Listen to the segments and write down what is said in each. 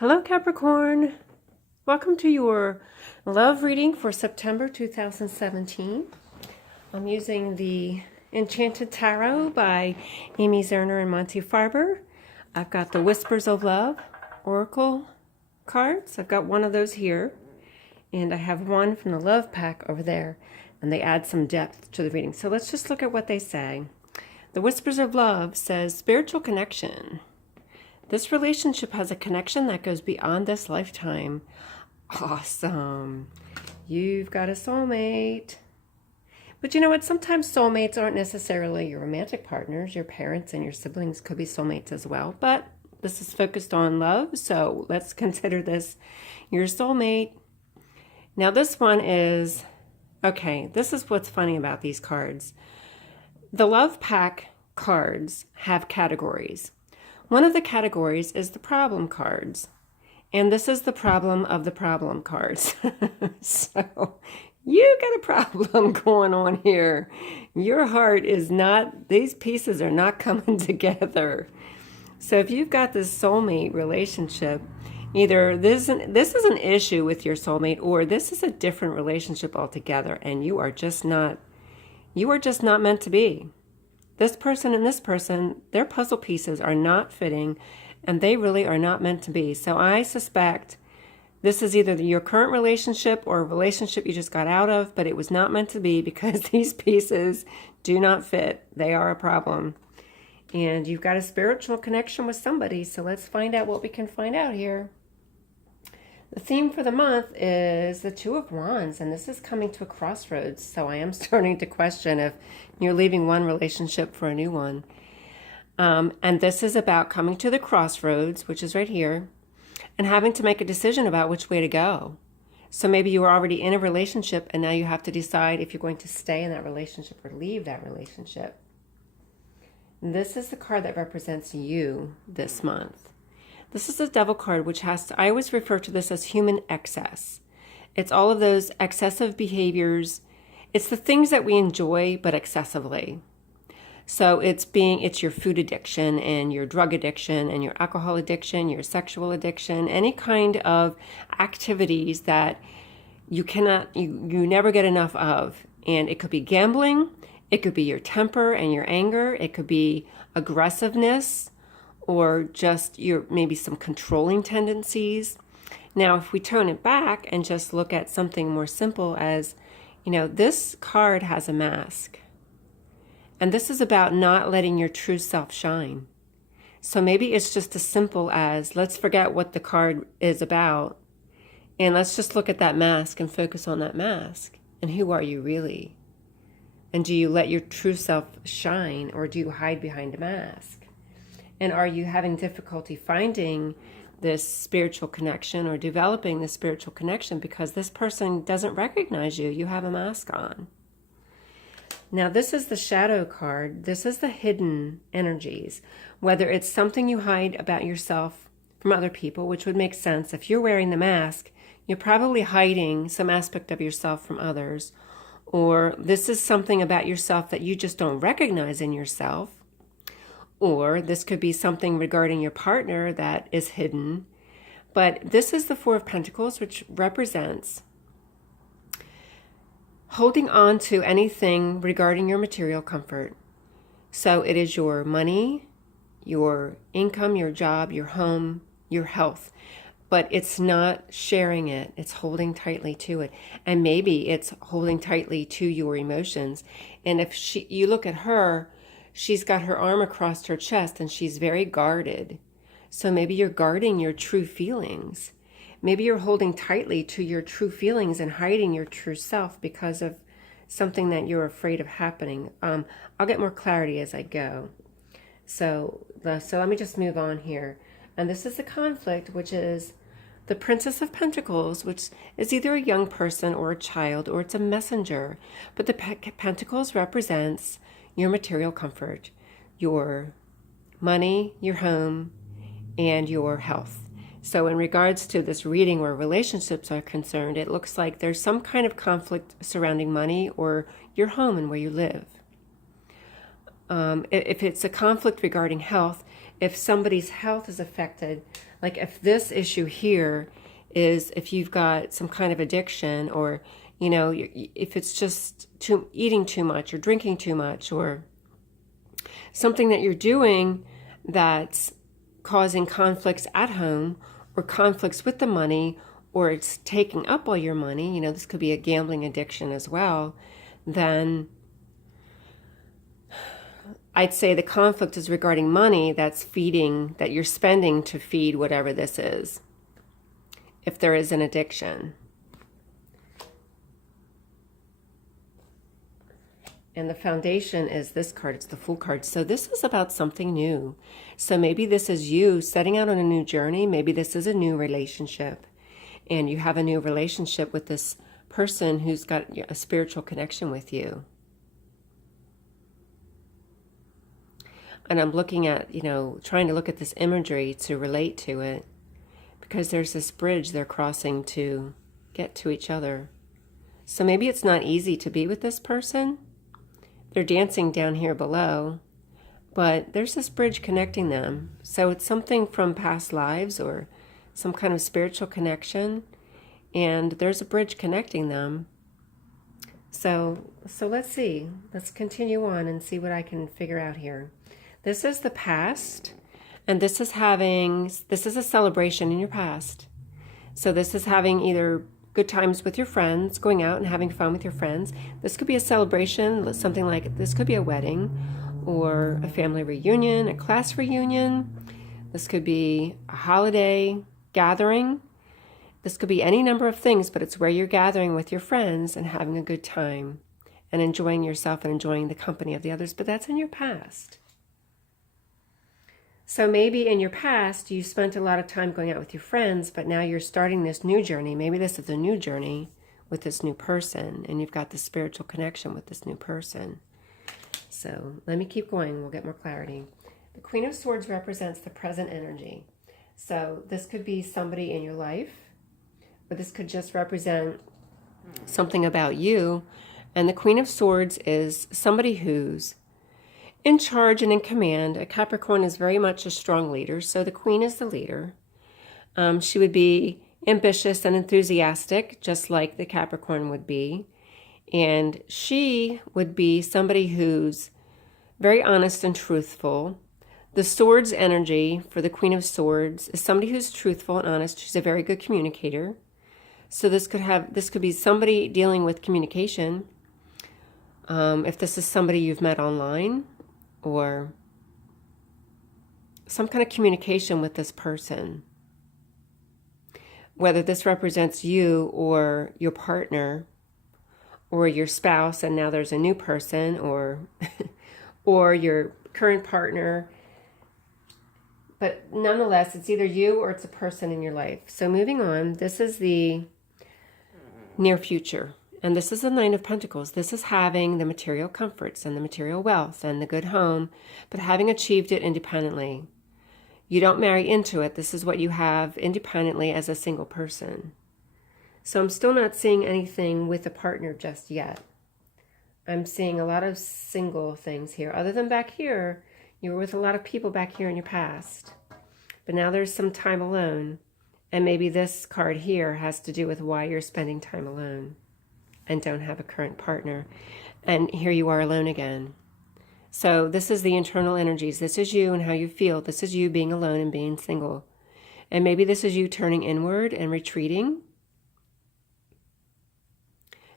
Hello Capricorn, welcome to your love reading for September 2017. I'm using the Enchanted Tarot by Amy Zerner and Monty Farber. I've got the Whispers of Love Oracle cards. I've got one of those here, and I have one from the Love Pack over there, and they add some depth to the reading. So let's just look at what they say. The Whispers of Love says, spiritual connection. This relationship has a connection that goes beyond this lifetime. Awesome. You've got a soulmate. But you know what? Sometimes soulmates aren't necessarily your romantic partners. Your parents and your siblings could be soulmates as well. But this is focused on love, so let's consider this your soulmate. Now this one is, okay, this is what's funny about these cards. The Love Pack cards have categories. One of the categories is the problem cards. And this is the problem of the problem cards. So you got a problem going on here. Your heart is not, these pieces are not coming together. So if you've got this soulmate relationship, either this is an issue with your soulmate, or this is a different relationship altogether, and you are just not meant to be. This person and this person, their puzzle pieces are not fitting, and they really are not meant to be. So I suspect this is either your current relationship or a relationship you just got out of, but it was not meant to be because these pieces do not fit. They are a problem. And you've got a spiritual connection with somebody, so let's find out what we can find out here. The theme for the month is the Two of Wands, and this is coming to a crossroads, so I am starting to question if you're leaving one relationship for a new one. And this is about coming to the crossroads, which is right here, and having to make a decision about which way to go. So maybe you were already in a relationship, and now you have to decide if you're going to stay in that relationship or leave that relationship. This is the card that represents you this month. This is the Devil card, which I always refer to this as human excess. It's all of those excessive behaviors. It's the things that we enjoy, but excessively. So it's your food addiction and your drug addiction and your alcohol addiction, your sexual addiction, any kind of activities that you never get enough of. And it could be gambling. It could be your temper and your anger. It could be aggressiveness, or just maybe some controlling tendencies. Now, if we tone it back and just look at something more simple as, this card has a mask. And this is about not letting your true self shine. So maybe it's just as simple as, let's forget what the card is about, and let's just look at that mask and focus on that mask. And who are you really? And do you let your true self shine, or do you hide behind a mask? And are you having difficulty finding this spiritual connection or developing this spiritual connection because this person doesn't recognize you? You have a mask on. Now, this is the shadow card. This is the hidden energies. Whether it's something you hide about yourself from other people, which would make sense. If you're wearing the mask, you're probably hiding some aspect of yourself from others. Or this is something about yourself that you just don't recognize in yourself. Or this could be something regarding your partner that is hidden. But this is the Four of Pentacles, which represents holding on to anything regarding your material comfort. So it is your money, your income, your job, your home, your health. But it's not sharing it. It's holding tightly to it. And maybe it's holding tightly to your emotions. And if you look at her, she's got her arm across her chest and she's very guarded. So maybe you're guarding your true feelings. Maybe you're holding tightly to your true feelings and hiding your true self because of something that you're afraid of happening. I'll get more clarity as I go. So let me just move on here. And this is the conflict, which is the Princess of Pentacles, which is either a young person or a child, or it's a messenger. But the Pentacles represents your material comfort, your money, your home, and your health. So in regards to this reading where relationships are concerned, it looks like there's some kind of conflict surrounding money or your home and where you live. If it's a conflict regarding health, if somebody's health is affected, Like if this issue here is if you've got some kind of addiction, or, if it's just eating too much or drinking too much, or something that you're doing that's causing conflicts at home or conflicts with the money, or it's taking up all your money, this could be a gambling addiction as well, then I'd say the conflict is regarding money that's feeding, that you're spending to feed whatever this is, if there is an addiction. And the foundation is this card. It's the Fool card. So this is about something new. So maybe this is you setting out on a new journey. Maybe this is a new relationship. And you have a new relationship with this person who's got a spiritual connection with you. And I'm looking at, trying to look at this imagery to relate to it, because there's this bridge they're crossing to get to each other. So maybe it's not easy to be with this person. They're dancing down here below, but there's this bridge connecting them. So it's something from past lives or some kind of spiritual connection, and there's a bridge connecting them. So let's see. Let's continue on and see what I can figure out here. This is the past, and this is a celebration in your past. So this is having either good times with your friends, going out and having fun with your friends. This could be a celebration, something like this could be a wedding or a family reunion, a class reunion. This could be a holiday gathering. This could be any number of things, but it's where you're gathering with your friends and having a good time and enjoying yourself and enjoying the company of the others, but that's in your past. So maybe in your past, you spent a lot of time going out with your friends, but now you're starting this new journey. Maybe this is a new journey with this new person, and you've got the spiritual connection with this new person. So let me keep going. We'll get more clarity. The Queen of Swords represents the present energy. So this could be somebody in your life, or this could just represent something about you. And the Queen of Swords is somebody who's in charge and in command. A Capricorn is very much a strong leader, so the Queen is the leader. She would be ambitious and enthusiastic, just like the Capricorn would be. And she would be somebody who's very honest and truthful. The Swords energy for the Queen of Swords is somebody who's truthful and honest. She's a very good communicator. So this could be somebody dealing with communication. If this is somebody you've met online, or some kind of communication with this person, whether this represents you or your partner or your spouse, and now there's a new person, or or your current partner. But nonetheless, it's either you or it's a person in your life. So moving on, this is the near future. And this is the Nine of Pentacles. This is having the material comforts and the material wealth and the good home, but having achieved it independently. You don't marry into it. This is what you have independently as a single person. So I'm still not seeing anything with a partner just yet. I'm seeing a lot of single things here. Other than back here, you were with a lot of people back here in your past. But now there's some time alone. And maybe this card here has to do with why you're spending time alone and don't have a current partner. And here you are alone again. So this is the internal energies. This is you and how you feel. This is you being alone and being single. And maybe this is you turning inward and retreating.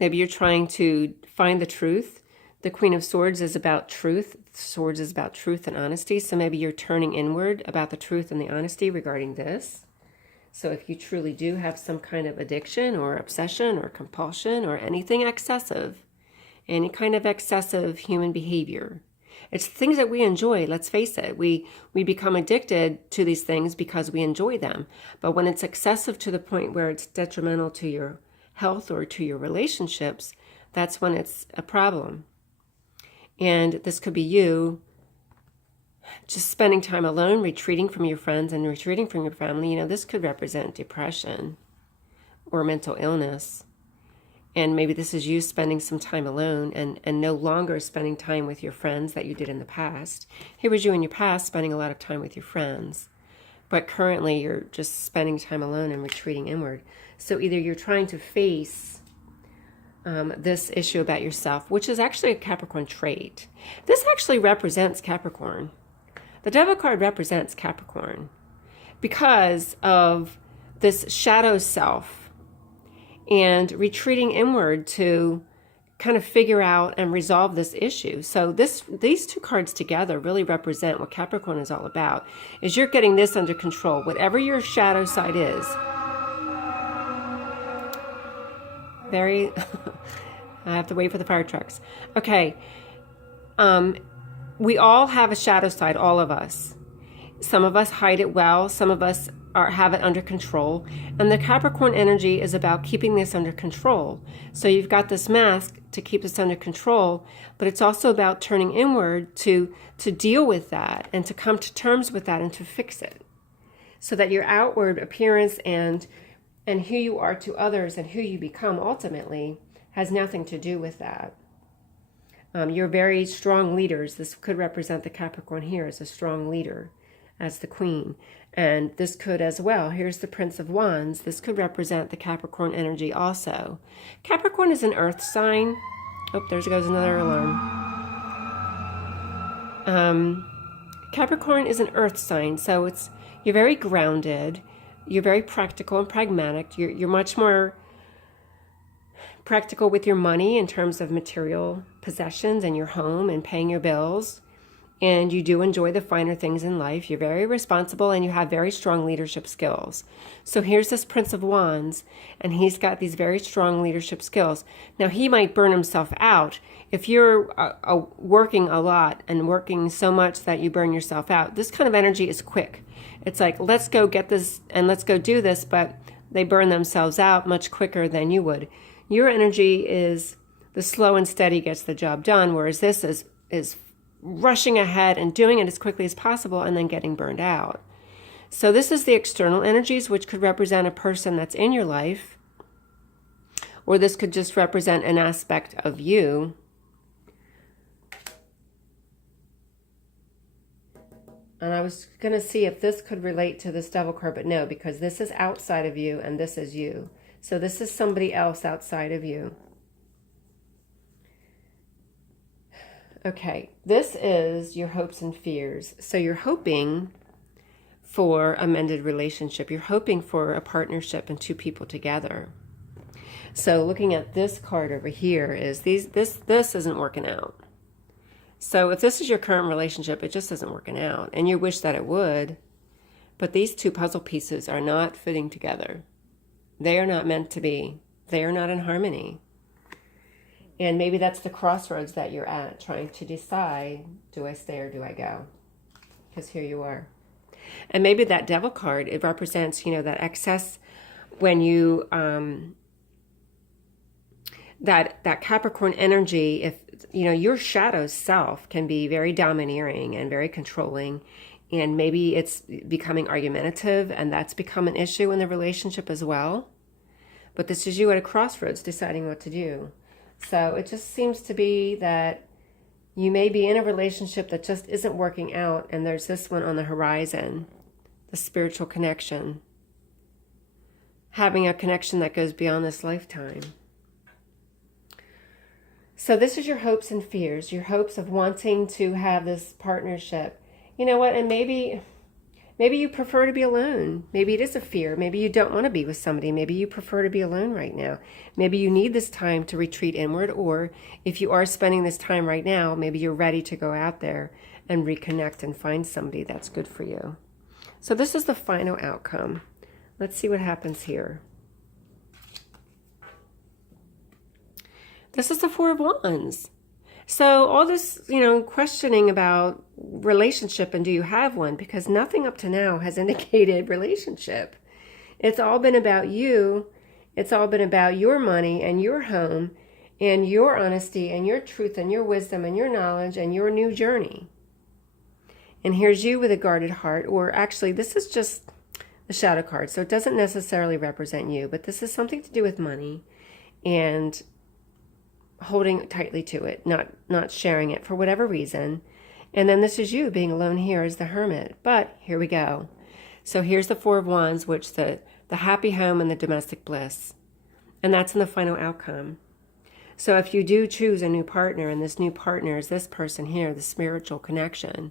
Maybe you're trying to find the truth. The Queen of Swords is about truth. Swords is about truth and honesty. So maybe you're turning inward about the truth and the honesty regarding this. So if you truly do have some kind of addiction or obsession or compulsion or anything excessive, any kind of excessive human behavior, it's things that we enjoy, let's face it. We become addicted to these things because we enjoy them. But when it's excessive to the point where it's detrimental to your health or to your relationships, that's when it's a problem. And this could be you just spending time alone, retreating from your friends and retreating from your family. This could represent depression or mental illness. And maybe this is you spending some time alone and no longer spending time with your friends that you did in the past. Here was you in your past spending a lot of time with your friends. but currently you're just spending time alone and retreating inward. So either you're trying to face this issue about yourself, which is actually a Capricorn trait. This actually represents Capricorn. The Devil card represents Capricorn because of this shadow self and retreating inward to kind of figure out and resolve this issue. So these two cards together really represent what Capricorn is all about, is you're getting this under control. Whatever your shadow side is. Very, I have to wait for the fire trucks. Okay. We all have a shadow side, all of us. Some of us hide it well. Some of us have it under control. And the Capricorn energy is about keeping this under control. So you've got this mask to keep this under control, but it's also about turning inward to deal with that and to come to terms with that and to fix it. So that your outward appearance and who you are to others and who you become ultimately has nothing to do with that. You're very strong leaders. This could represent the Capricorn here as a strong leader, as the Queen. And this could as well. Here's the Prince of Wands. This could represent the Capricorn energy also. Capricorn is an earth sign. Oh, there goes another alarm. Capricorn is an earth sign, so you're very grounded. You're very practical and pragmatic. You're much more practical with your money in terms of material possessions and your home and paying your bills. And you do enjoy the finer things in life. You're very responsible and you have very strong leadership skills. So here's this Prince of Wands, and he's got these very strong leadership skills. Now, he might burn himself out. If you're working a lot and working so much that you burn yourself out, this kind of energy is quick. It's like, let's go get this and let's go do this, but they burn themselves out much quicker than you would. Your energy is the slow and steady gets the job done, whereas this is rushing ahead and doing it as quickly as possible and then getting burned out. So this is the external energies, which could represent a person that's in your life, or this could just represent an aspect of you. And I was going to see if this could relate to this Devil card, but no, because this is outside of you and this is you. So this is somebody else outside of you. Okay, this is your hopes and fears. So you're hoping for a mended relationship. You're hoping for a partnership and two people together. So looking at this card over here is this isn't working out. So if this is your current relationship, it just isn't working out. And you wish that it would. But these two puzzle pieces are not fitting together. They are not meant to be. They are not in harmony. And maybe that's the crossroads that you're at, trying to decide, do I stay or do I go? Because here you are. And maybe that Devil card, it represents, that excess when you, that Capricorn energy, if, your shadow self can be very domineering and very controlling. And maybe it's becoming argumentative, and that's become an issue in the relationship as well. But this is you at a crossroads deciding what to do. So it just seems to be that you may be in a relationship that just isn't working out, and there's this one on the horizon, the spiritual connection. Having a connection that goes beyond this lifetime. So this is your hopes and fears, your hopes of wanting to have this partnership. You know what, and maybe you prefer to be alone. Maybe it is a fear. Maybe you don't want to be with somebody. Maybe you prefer to be alone right now. Maybe you need this time to retreat inward, or if you are spending this time right now, maybe you're ready to go out there and reconnect and find somebody that's good for you. So this is the final outcome. Let's see what happens here. This is the Four of Wands. So all this, questioning about relationship and do you have one, because nothing up to now has indicated relationship. It's all been about you. It's all been about your money and your home and your honesty and your truth and your wisdom and your knowledge and your new journey. And here's you with a guarded heart, or actually this is just the shadow card. So it doesn't necessarily represent you, but this is something to do with money and holding tightly to it, not sharing it for whatever reason. And then this is you being alone here as the hermit. But here we go. So here's the Four of Wands, which the happy home and the domestic bliss. And that's in the final outcome. So if you do choose a new partner, and this new partner is this person here, the spiritual connection,